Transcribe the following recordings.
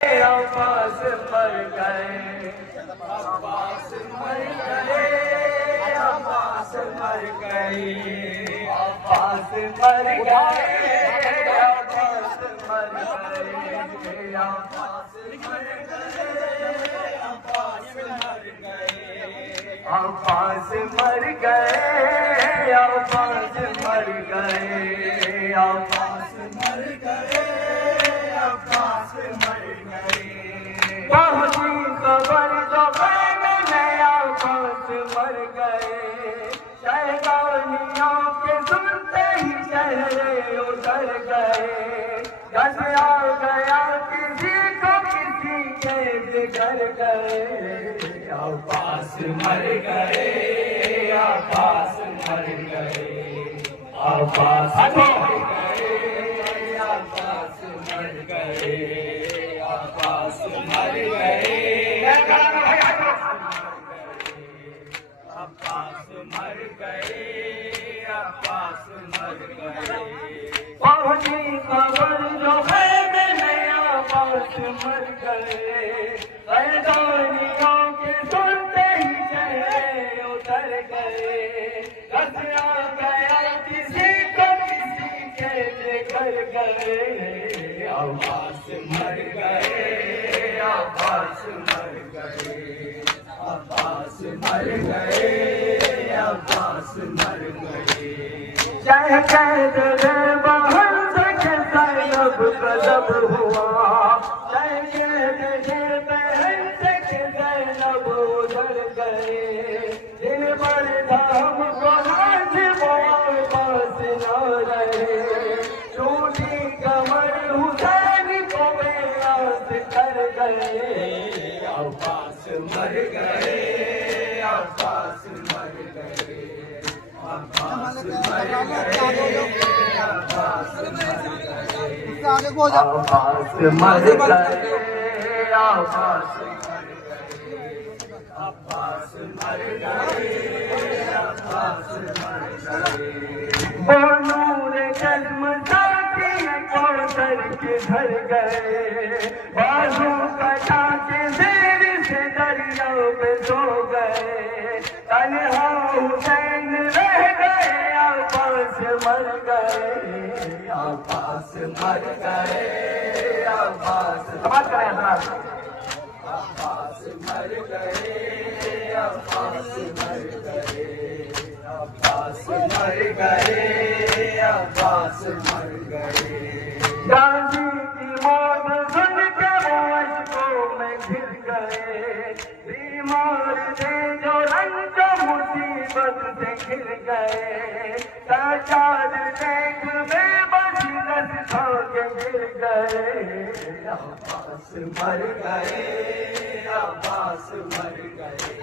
अब्बास मर गए, अब्बास मर गए, अब्बास मर गए, अब्बास मर गए, अब्बास मर गए, अब्बास मर गए, अब्बास मर गए, अब्बास मर गए, अब्बास मर गए, अब्बास मर गए, अब्बास मर गए। पहुंची खबर जो में अब्बास मर गए, शैतानियों के सुनते ही चेहरे उतर गए। जस आ गया किसी को किसी के जिगर गए, अब्बास मर गए, अब्बास मर गए, अब्बास मर गए, अब्बास मर गए, अब्बास मर गए, अब्बास मर गए, अब्बास मर गए। पहुंची खबर जो है में अब्बास मर गए, शैतानियों के सुनते ही चेहरे उतर गए। रस आ गया किसी को किसी के जिगर गए, अब्बास मर गए, अब्बास मर गए, अब्बास मर गए, अब्बास मर गए। चाहे कैद बाहर से ज़ैनब गजब हुआ, चाहे कैद बहन से ज़ैनब उधर गए। दिन भर धाम को हाथ पास न रहे, टूटी कमर हुसैन को बेआस कर गए, अब्बास मर गए, अब्बास मर गए, अब्बास मर गए, अब्बास मर गए, अब्बास मर गए, अब्बास मर गए, अब्बास मर गए, अब्बास मर गए। वो नूर जन्म साथी कौसर के घर गए, बाजू कटा के देर से दरिया पे सो गए। तन्हा हुसैन रह गए, अब्बास मर गए, अब्बास मर गए, अब्बास मर गए, अब्बास मर गए, अब्बास मर गए, अब्बास मर गए, अब्बास मर गए। गाजी की मौत सुन के मुझको में घिर गए, बीमार थे जो रंग मुसीबत से घिर गए। सजाद देख बेबस रस खा के गिर गए, अब्बास मर गए, अब्बास मर गए,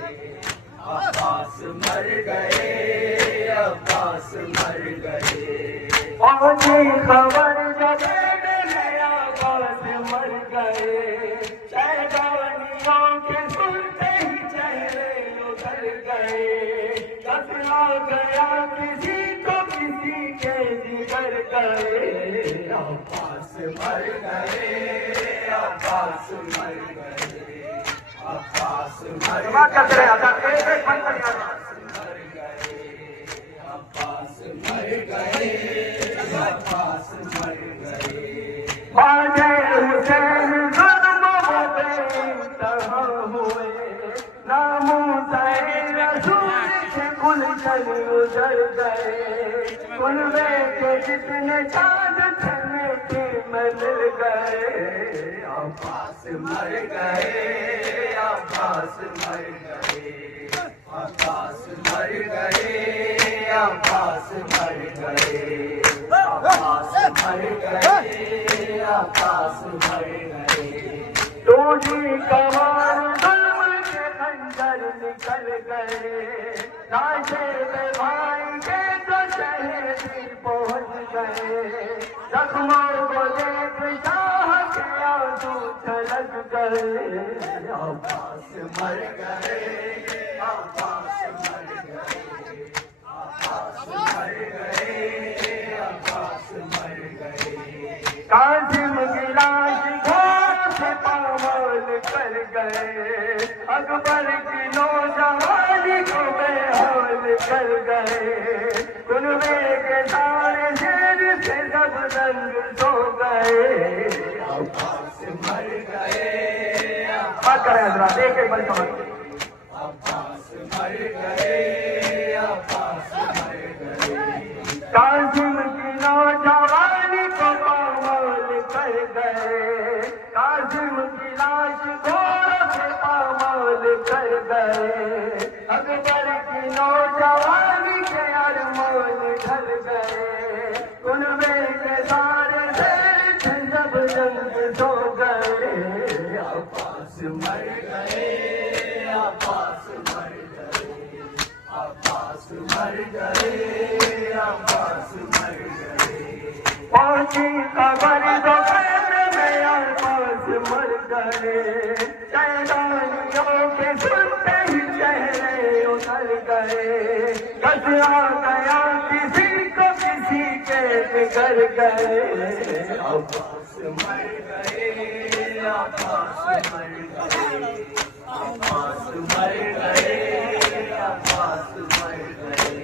अब्बास मर गए, अब्बास मर गए। पहुंची खबर जब में अब्बास मर गए, शैतानियों के सुनते ही चेहरे उतर गए। कस आ गया किसी को किसी के जिगर गए, अब्बास मर गए, अब्बास मर गए, अब्बास मर गए, अब्बास मर गए, अब्बास मर गए, अब्बास मर गए। ख्वाजा हुसैन जुल्मों बेइंतहा हुए, नामूज़ रसूल से गुलशन उजड़ गए। कुल्बे के जितने चाँद थे मिट्टी में मिल गए, अब्बास मर गए, अब्बास मर गए, अब्बास मर गए, अब्बास मर गए, अब्बास मर गए, अब्बास मर गए। टूटी कमान जुल्म के खंजर निकल गए, लाशे में भाई के तो शहीदी पहुंच गए। जख्मों को देख शाह के आंसू छलक गए, अब्बास मर गए, अब्बास मर गए, अब्बास मर गए, अब्बास मर गए। कासिम की लाश घाट पे गए, अकबर की नौजवानी को बेहाल कर गए, कुनबे के सारे शेर से सब रंग सो गए, अब्बास मर गए। बात करें हजरात, एक एक बार समझ, अब्बास मर गए, अब्बास मर गए, कासिम की नौजवानी को पामाल कर गए, कासिम की लाश घोड़ों से पामाल कर गए, अकबर की नौजवानी के अरमान ढल गए, कुनबे के सारे शेर थे सब रंग सो गए, अब्बास मर गए, अब्बास मर गए, अब्बास मर गए, अब्बास मर गए। पहुंची खबर दोपहर में अब्बास मर गए, शैतानियों के सुनते ही चेहरे उतर गए, कस आ गया किसी को किसी के बिगड़ गए, अब्बास मर गए, अब्बास मर गए, अब्बास मर गए, अब्बास मर गए।